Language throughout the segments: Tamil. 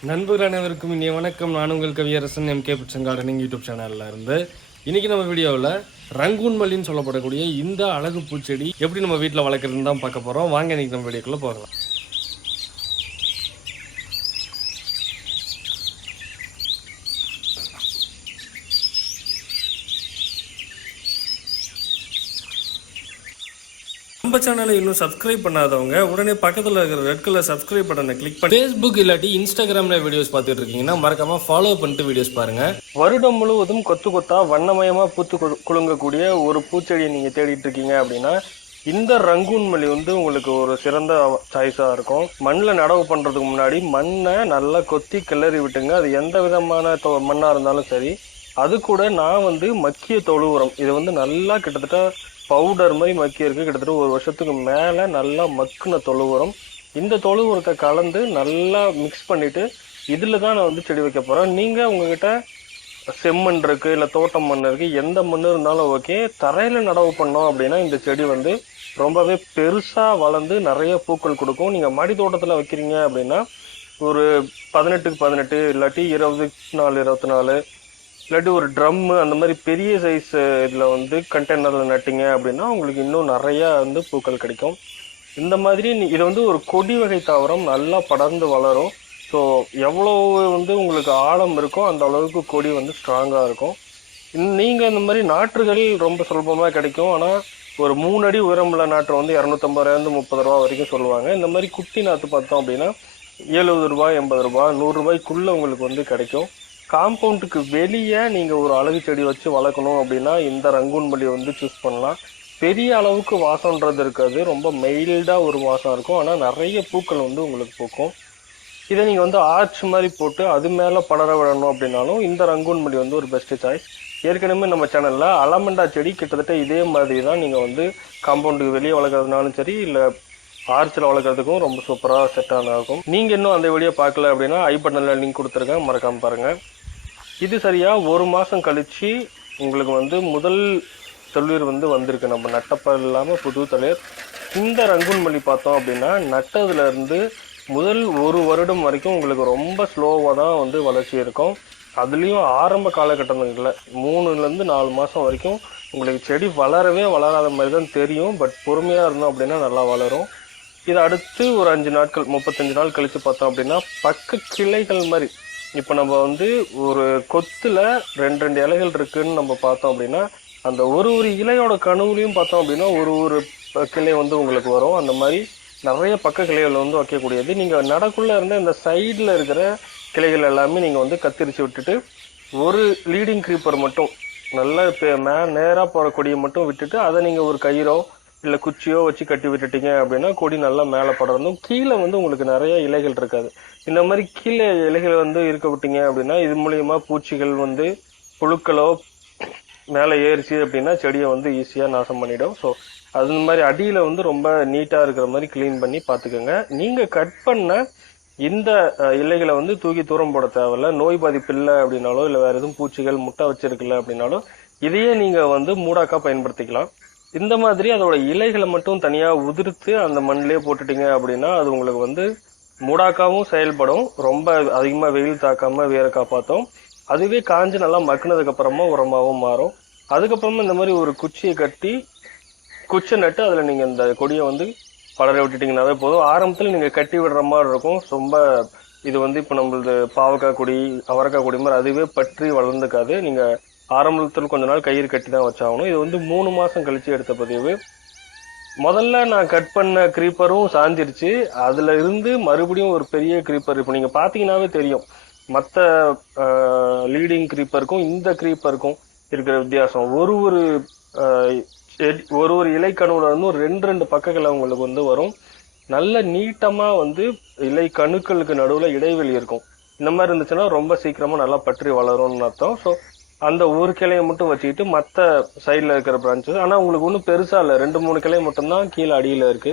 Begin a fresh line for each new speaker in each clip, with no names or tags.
நண்பர்கள் அனைவருக்கும் இனிய வணக்கம். நான் உங்கள் Kaviyarasan M K kitchen YouTube சேனல்ல இருந்து. இன்னைக்கு நம்ம வீடியோவில் ரங்கூன் மல்லின்னு சொல்லப்படக்கூடிய இந்த அழகு பூச்செடி எப்படி நம்ம வீட்டில் வளர்க்குறதுன்னு தான் பார்க்க போகிறோம் வாங்க இன்னைக்கு நம்ம வீடியோக்குள்ளே போகலாம். நம்ம சேனலை இன்னும் சப்ஸ்கிரைப் பண்ணாதவங்க உடனே பக்கத்தில் இருக்கிற ரெட் கலர் சப்ஸ்கிரைப் பட்டனை கிளிக் பண்ணி ஃபேஸ்புக் இல்லாட்டி இன்ஸ்டாகிராமில் வீடியோஸ் பார்த்துட்டு இருக்கீங்கன்னா மறக்காம ஃபாலோ பண்ணிட்டு வீடியோஸ் பாருங்க. வருடம் முழுவதும் கொத்து கொத்தா வண்ணமயமாக பூத்து கு- குலுங்கக்கூடிய ஒரு பூச்செடியை நீங்கள் தேடிட்டு இருக்கீங்க அப்படின்னா இந்த ரங்கூன் மல்லி வந்து உங்களுக்கு ஒரு சிறந்த சாய்ஸாக இருக்கும். மண்ணில் நடவு பண்ணுறதுக்கு முன்னாடி மண்ணை நல்லா கொத்தி கிளறி விட்டுங்க. அது எந்த விதமான தொ- மண்ணாக இருந்தாலும் சரி. அது கூட நான் வந்து மக்கிய தொழு உரம். இது வந்து நல்லா கிட்டத்தட்ட பவுடர் மாதிரி மக்கி இருக்கு. கிட்டத்தட்ட ஒரு வருஷத்துக்கு மேலே நல்லா மக்குன தொழு உரம் இந்த தொழு உரத்தை கலந்து நல்லா மிக்ஸ் பண்ணிட்டு இதில் தான் நான் வந்து செடி வைக்க போகிறேன் நீங்கள் உங்ககிட்ட செம்மண் இருக்குது இல்லை தோட்டம் மண் இருக்குது எந்த மண் இருந்தாலும் ஓகே தரையில் நடவு பண்ணோம் அப்படின்னா இந்த செடி வந்து ரொம்பவே பெருசாக வளர்ந்து நிறைய பூக்கள் கொடுக்கும். நீங்கள் மாடி தோட்டத்தில் வைக்கிறீங்க அப்படின்னா ஒரு பதினெட்டுக்கு பதினெட்டு இல்லாட்டி இருபதுக்கு நாலு இருபத்தி நாலு இல்லாட்டி ஒரு ட்ரம்மு அந்த மாதிரி பெரிய சைஸ் இதில் வந்து கண்டெய்னரில் நட்டிங்க அப்படின்னா உங்களுக்கு இன்னும் நிறையா வந்து பூக்கள் கிடைக்கும். இந்த மாதிரி இது வந்து ஒரு கொடி வகை தாவரம் நல்லா படர்ந்து வளரும். ஸோ எவ்வளோ வந்து உங்களுக்கு ஆழம் இருக்கோ அந்த அளவுக்கு கொடி வந்து ஸ்ட்ராங்காக இருக்கும். நீங்கள் இந்த மாதிரி நாற்றுகள் ரொம்ப சுலபமாக கிடைக்கும். ஆனால் ஒரு மூணு அடி உயரமுள்ள நாற்று வந்து இரநூத்தம்பது ரூபாயிலிருந்து முப்பது ரூபா வரைக்கும் சொல்லுவாங்க. இந்த மாதிரி குட்டி நாற்று பார்த்தோம் அப்படின்னா எழுபது ரூபாய் எண்பது ரூபா நூறுரூபாய்க்குள்ளே உங்களுக்கு வந்து கிடைக்கும். காம்பவுண்டுக்கு வெளியே நீங்கள் ஒரு அழகு செடி வச்சு வளர்க்கணும் அப்படின்னா இந்த ரங்கூன் மல்லி வந்து சூஸ் பண்ணலாம். பெரிய அளவுக்கு வாசம்ன்றது இருக்காது. ரொம்ப மெயில்டாக ஒரு வாசம் இருக்கும். ஆனால் நிறைய பூக்கள் வந்து உங்களுக்கு பூக்கும். இதை நீங்கள் வந்து ஆர்ச் மாதிரி போட்டு அது மேலே படர விடணும் அப்படின்னாலும் இந்த ரங்கூன் மல்லி வந்து ஒரு பெஸ்ட்டு சாய்ஸ் ஏற்கனவே நம்ம சேனலில் அலமண்டா செடி கிட்டத்தட்ட இதே மாதிரி தான் நீங்கள் வந்து காம்பவுண்டுக்கு வெளியே வளர்க்குறதுனாலும் சரி இல்லை ஆர்ச்சில் வளர்க்குறதுக்கும் ரொம்ப சூப்பராக செட் ஆகும். நீங்கள் இன்னும் அந்த வீடியோ பார்க்கல அப்படின்னா ஐ பட்டனில் லிங்க் கொடுத்துருக்கேன் மறக்காம பாருங்கள் இது சரியாக ஒரு மாதம் கழித்து உங்களுக்கு வந்து முதல் தொழில் வந்து வந்திருக்கு. நம்ம நட்டப்பல் இல்லாமல் புது தளிர் இந்த ரங்குன் மல்லி பார்த்தோம் அப்படின்னா நட்டதுலேருந்து முதல் ஒரு வருடம் வரைக்கும் உங்களுக்கு ரொம்ப ஸ்லோவாக தான் வந்து வளர்ச்சி இருக்கும். அதுலேயும் ஆரம்ப காலகட்டங்களில் மூணுலேருந்து நாலு மாதம் வரைக்கும் உங்களுக்கு செடி வளரவே வளராத மாதிரி தான் தெரியும். பட் பொறுமையாக இருந்தோம் அப்படின்னா நல்லா வளரும். இதை அடுத்து ஒரு அஞ்சு நாட்கள் முப்பத்தஞ்சு நாள் கழித்து பார்த்தோம் அப்படின்னா பக்க கிளைகள் மாதிரி. இப்போ நம்ம வந்து ஒரு கொத்தில் ரெண்டு ரெண்டு இலைகள் இருக்குன்னு நம்ம பார்த்தோம் அப்படின்னா அந்த ஒரு ஒரு இலையோட கனவுலையும் பார்த்தோம் அப்படின்னா ஒரு ஒரு கிளை வந்து உங்களுக்கு வரும். அந்த மாதிரி நிறைய பக்க கிளைகள் வந்து வைக்கக்கூடியது. நீங்கள் நடக்குள்ளே இருந்த இந்த சைடில் இருக்கிற கிளைகள் எல்லாமே நீங்கள் வந்து கத்திரிச்சு விட்டுட்டு ஒரு லீடிங் க்ரீப்பர் மட்டும் நல்லா இப்போ மே நேராக போகிற கொடியை மட்டும் விட்டுட்டு அதை நீங்கள் ஒரு கயிறோ இல்லை குச்சியோ வச்சு கட்டி விட்டுட்டீங்க அப்படின்னா கொடி நல்லா மேலே படர்ந்தும் கீழே வந்து உங்களுக்கு நிறைய இலைகள் இருக்காது. இந்த மாதிரி கீழே இலைகள் வந்து இருக்க விட்டீங்க அப்படின்னா இது மூலியமாக பூச்சிகள் வந்து புழுக்களோ மேலே ஏறிச்சு அப்படின்னா செடியை வந்து ஈஸியாக நாசம் பண்ணிடும். ஸோ அது மாதிரி அடியில் வந்து ரொம்ப நீட்டாக இருக்கிற மாதிரி க்ளீன் பண்ணி பார்த்துக்கோங்க. நீங்கள் கட் பண்ண இந்த இலைகளை வந்து தூக்கி தூரம் போட தேவையில்ல. நோய் பாதிப்பு இல்லை அப்படின்னாலோ இல்லை வேறு எதுவும் பூச்சிகள் முட்டை வச்சிருக்கல அப்படின்னாலோ இதையே நீங்கள் வந்து மூடாக்கா பயன்படுத்திக்கலாம். இந்த மாதிரி அதோட இலைகளை மட்டும் தனியாக உதிர்த்து அந்த மண்ணிலே போட்டுட்டீங்க அப்படின்னா அது உங்களுக்கு வந்து மூடாக்காவும் செயல்படும். ரொம்ப அதிகமாக வெயில் தாக்காமல் வேற காப்பாற்றும் அதுவே காஞ்சு நல்லா மக்குனதுக்கப்புறமா உரமாகவும் மாறும். அதுக்கப்புறமா இந்த மாதிரி ஒரு குச்சியை கட்டி குச்சை நட்டு அதில் நீங்கள் இந்த கொடியை வந்து படர விட்டுட்டிங்கனாவே போதும். ஆரம்பத்தில் நீங்கள் கட்டி விடுற மாதிரி இருக்கும். ரொம்ப இது வந்து இப்போ நம்மளது பாவக்காய் கொடி அவரைக்காய் கொடி மாதிரி அதுவே பற்றி வளர்ந்துக்காது. நீங்கள் ஆரம்பத்தில் கொஞ்ச நாள் கயிறு கட்டி தான் வச்சாகணும். இது வந்து மூணு மாதம் கழிச்சு எடுத்த பதிவு. முதல்ல நான் கட் பண்ண க்ரீப்பரும் சாஞ்சிருச்சு. அதில் இருந்து மறுபடியும் ஒரு பெரிய க்ரீப்பர் இப்போ நீங்கள் பார்த்தீங்கன்னாவே தெரியும். மற்ற லீடிங் க்ரீப்பருக்கும் இந்த க்ரீப்பருக்கும் இருக்கிற வித்தியாசம். ஒரு ஒரு ஒரு ஒரு இலைக்கணுவில் இருந்து ஒரு ரெண்டு ரெண்டு பக்கங்கள் அவங்களுக்கு வந்து வரும். நல்ல நீட்டமாக வந்து இலை கணுக்களுக்கு நடுவில் இடைவெளி இருக்கும். இந்த மாதிரி இருந்துச்சுன்னா ரொம்ப சீக்கிரமாக நல்லா பற்றி வளரும்னு அர்த்தம். ஸோ அந்த ஒரு கிளையை மட்டும் வச்சுக்கிட்டு மற்ற சைடில் இருக்கிற பிரான்ச்சஸ் ஆனால் உங்களுக்கு ஒன்றும் பெருசா இல்லை. ரெண்டு மூணு கிளை மட்டும்தான் கீழே அடியில் இருக்கு.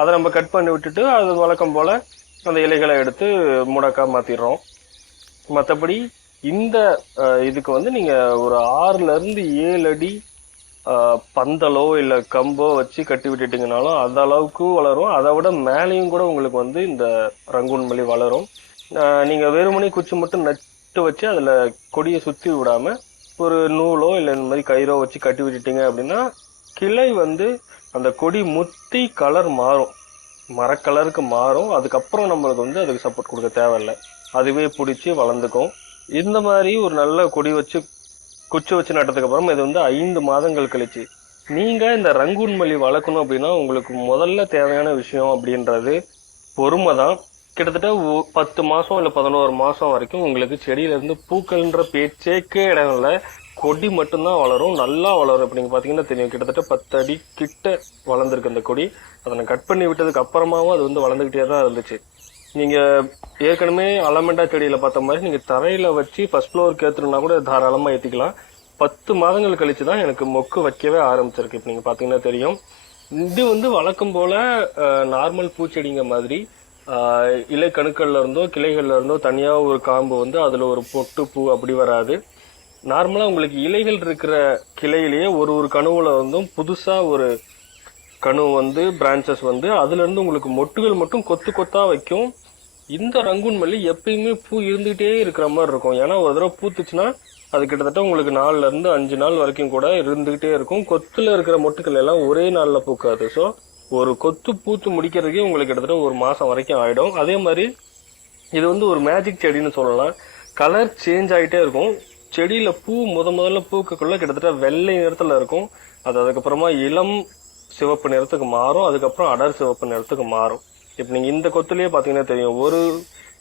அதை நம்ம கட் பண்ணி விட்டுட்டு அது வழக்கம் போல அந்த இலைகளை எடுத்து முடக்கா மாத்திடுறோம். மற்றபடி இந்த இதுக்கு வந்து நீங்க ஒரு ஆறுல இருந்து ஏழு அடி பந்தலோ இல்ல கம்போ வச்சு கட்டி விட்டுட்டீங்கனாலும் அந்த அளவுக்கு வளரும். அதை விட மேலேயும் கூட உங்களுக்கு வந்து இந்த ரங்கூன் மல்லி வளரும். நீங்கள் நீங்க வெறுமனே குச்சி மட்டும் நட்டு வச்சு அதில் கொடியை சுற்றி விடாமல் ஒரு நூலோ இல்லை இந்த மாதிரி கயிறோ வச்சு கட்டி விட்டுட்டீங்க அப்படின்னா கிளை வந்து அந்த கொடி முத்தி கலர் மாறும். மரக்கலருக்கு மாறும். அதுக்கப்புறம் நம்மளுக்கு வந்து அதுக்கு சப்போர்ட் கொடுக்க தேவையில்லை. அதுவே பிடிச்சி வளர்ந்துக்கும். இந்த மாதிரி ஒரு நல்ல கொடி வச்சு குச்சி வச்சு நட்டதுக்கு அப்புறம் இது வந்து ஐந்து மாதங்கள் கழிச்சு. நீங்க இந்த ரங்கூன் மல்லி வளர்க்கணும் அப்படின்னா உங்களுக்கு முதல்ல தேவையான விஷயம் அப்படின்றது பொறுமை தான் கிட்டத்தட்ட பத்து மாதம் இல்லை பதினோரு மாதம் வரைக்கும் உங்களுக்கு செடியிலேருந்து பூக்கள்ன்ற பேச்சேக்கே இடம் கொடி மட்டும்தான் வளரும். நல்லா வளரும். இப்போ நீங்கள் பார்த்தீங்கன்னா தெரியும். கிட்டத்தட்ட பத்து அடி கிட்ட வளர்ந்துருக்கு அந்த கொடி. அதை நான் கட் பண்ணி விட்டதுக்கு அப்புறமாவும் அது வந்து வளர்ந்துக்கிட்டே தான் இருந்துச்சு. நீங்கள் ஏற்கனவே அலமெண்டா செடியில் பார்த்த மாதிரி நீங்கள் தரையில் வச்சு ஃபஸ்ட் ஃப்ளோருக்கு ஏற்றுனா கூட தாராளமாக ஏற்றிக்கலாம் பத்து மாதங்கள் கழித்து தான் எனக்கு மொக்கு வைக்கவே ஆரம்பிச்சிருக்கு. இப்போ நீங்கள் பார்த்தீங்கன்னா தெரியும். இது வந்து வழக்கம் போல் நார்மல் பூச்செடிங்க மாதிரி இலை கணுக்கள்ல இருந்தோ கிளைகள்ல இருந்தோ தனியாக ஒரு காம்பு வந்து அதில் ஒரு பொட்டு பூ அப்படி வராது. நார்மலாக உங்களுக்கு இலைகள் இருக்கிற கிளையிலேயே ஒரு ஒரு கணுவில் இருந்தும் புதுசாக ஒரு கணு வந்து பிரான்ச்சஸ் வந்து அதுலேருந்து உங்களுக்கு மொட்டுகள் மட்டும் கொத்து கொத்தாக வைக்கும். இந்த ரங்கூன் மல்லி எப்பயுமே பூ இருந்துகிட்டே இருக்கிற மாதிரி இருக்கும். ஏன்னா ஒரு தடவை பூத்துச்சுன்னா அது கிட்டத்தட்ட உங்களுக்கு நாலுலேருந்து அஞ்சு நாள் வரைக்கும் கூட இருந்துகிட்டே இருக்கும். கொத்தில் இருக்கிற மொட்டுக்கள் எல்லாம் ஒரே நாளில் பூக்காது. ஸோ ஒரு கொத்து பூத்து முடிக்கிறதுக்கே உங்களுக்கு கிட்டத்தட்ட ஒரு மாதம் வரைக்கும் ஆகிடும் அதே மாதிரி இது வந்து ஒரு மேஜிக் செடின்னு சொல்லலாம். கலர் சேஞ்ச் ஆகிட்டே இருக்கும். செடியில் பூ முத முதல்ல பூக்கக்குள்ள கிட்டத்தட்ட வெள்ளை நிறத்தில் இருக்கும். அது அதுக்கப்புறமா இளம் சிவப்பு நிறத்துக்கு மாறும். அதுக்கப்புறம் அடர் சிவப்பு நிறத்துக்கு மாறும். இப்போ நீங்கள் இந்த கொத்துலேயே பார்த்தீங்கன்னா தெரியும். ஒரு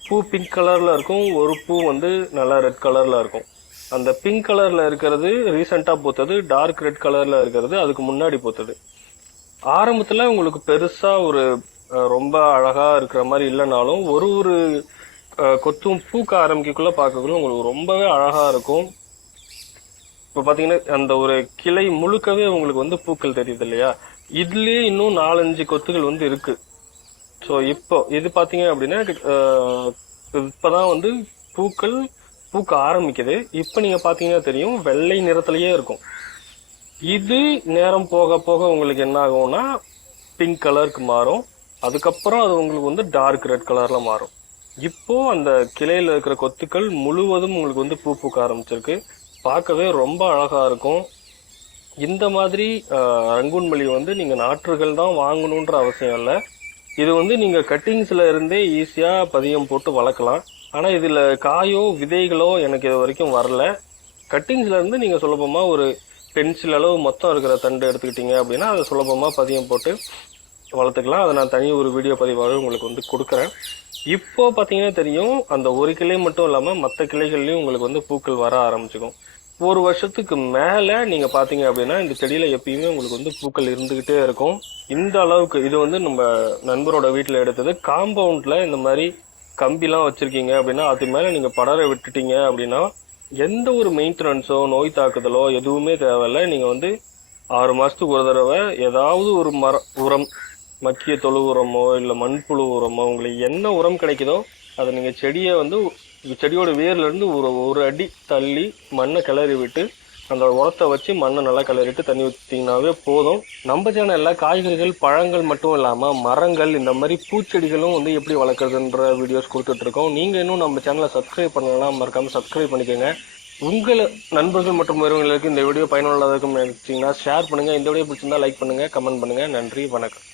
பூ பிங்க் கலரில் இருக்கும். ஒரு பூ வந்து நல்லா ரெட் கலரில் இருக்கும். அந்த பிங்க் கலரில் இருக்கிறது ரீசெண்டாக பூத்தது. டார்க் ரெட் கலரில் இருக்கிறது. அதுக்கு முன்னாடி பூத்தது. ஆரம்பத்துல உங்களுக்கு பெருசா ஒரு ரொம்ப அழகா இருக்கிற மாதிரி இல்லைனாலும் ஒரு ஒரு கொத்தும் பூக்க ஆரம்பிக்கக்குள்ள பார்க்கக்குள்ள உங்களுக்கு ரொம்பவே அழகா இருக்கும். இப்போ பார்த்தீங்கன்னா அந்த ஒரு கிளை முழுக்கவே உங்களுக்கு வந்து பூக்கள் தெரியுது இல்லையா? இதுலேயே இன்னும் நாலஞ்சு கொத்துகள் வந்து இருக்கு. ஸோ இப்போ இது பார்த்தீங்க அப்படின்னா இப்போதான் வந்து பூக்கள் பூக்க ஆரம்பிக்குது. இப்போ நீங்கள் பார்த்தீங்கன்னா தெரியும் வெள்ளை நிறத்துலயே இருக்கும். இது நேரம் போக போக உங்களுக்கு என்ன ஆகும்னா பிங்க் கலருக்கு மாறும். அதுக்கப்புறம் அது உங்களுக்கு வந்து டார்க் ரெட் கலர்ல மாறும். இப்போ அந்த கிளையில இருக்கிற கொத்துக்கள் முழுவதும் உங்களுக்கு வந்து பூ பூக்க ஆரம்பிச்சிருக்கு. பார்க்கவே ரொம்ப அழகா இருக்கும். இந்த மாதிரி ரங்கூன் மல்லி வந்து நீங்க நாற்றுகள் தான் வாங்கணுன்ற அவசியம் இல்லை. இது வந்து நீங்க கட்டிங்ஸ்ல இருந்தே ஈஸியா பதியம் போட்டு வளர்க்கலாம். ஆனா இதுல காயோ விதைகளோ எனக்கு இது வரைக்கும் வரல. கட்டிங்ஸ்ல இருந்து நீங்க சுலபமா ஒரு பென்சில் அளவு மொத்தம் இருக்கிற தண்டு எடுத்துக்கிட்டீங்க அப்படின்னா அதை சுலபமாக பதியம் போட்டு வளர்த்துக்கலாம். அதை நான் தனி ஒரு வீடியோ பதிவாக உங்களுக்கு வந்து கொடுக்குறேன். இப்போ பார்த்தீங்கன்னா தெரியும் அந்த ஒரு கிளை மட்டும் இல்லாமல் மற்ற கிளைகள்லையும் உங்களுக்கு வந்து பூக்கள் வர ஆரம்பிச்சுக்கும் ஒரு வருஷத்துக்கு மேலே நீங்கள் பார்த்தீங்க அப்படின்னா இந்த செடியில் எப்பயுமே உங்களுக்கு வந்து பூக்கள் இருந்துக்கிட்டே இருக்கும். இந்த அளவுக்கு இது வந்து நம்ம நண்பரோட வீட்டில் எடுத்தது. காம்பவுண்டில் இந்த மாதிரி கம்பிலாம் வச்சுருக்கீங்க அப்படின்னா அது மேலே நீங்கள் படர விட்டுட்டீங்க அப்படின்னா எந்த ஒரு மெயின்டெனன்ஸோ நோய் தாக்குதலோ எதுவுமே தேவையில்லை. நீங்கள் வந்து ஆறு மாதத்துக்கு ஒரு தடவை ஏதாவது ஒரு மர உரம் மக்கிய தொழு உரமோ இல்லை மண்புழு உரமோ உங்களுக்கு என்ன உரம் கிடைக்குதோ அதை நீங்கள் செடியை வந்து செடியோட வேர்லேருந்து ஒரு ஒரு அடி தள்ளி மண்ணை கிளறி விட்டு அந்த உரத்தை வச்சு மண்ணை நல்லா கலரிட்டு தண்ணி ஊற்றிங்கனாவே போதும். நம்ம சேனலில் காய்கறிகள் பழங்கள் மட்டும் இல்லாமல் மரங்கள் இந்த மாதிரி பூச்செடிகளும் வந்து எப்படி வளர்க்குறதுன்ற வீடியோஸ் கொடுத்துட்ருக்கோம் நீங்கள் இன்னும் நம்ம சேனலை சப்ஸ்கிரைப் பண்ணலாம் மறக்காமல் சப்ஸ்கிரைப் பண்ணிக்கோங்க. உங்கள் நண்பர்கள் மற்றும் உறவினர்களுக்கு இந்த வீடியோ பயனுள்ளதாக இருக்கும் ஷேர் பண்ணுங்கள் இந்த வீடியோ பிடிச்சிருந்தா லைக் பண்ணுங்கள் கமெண்ட் பண்ணுங்கள் நன்றி வணக்கம்.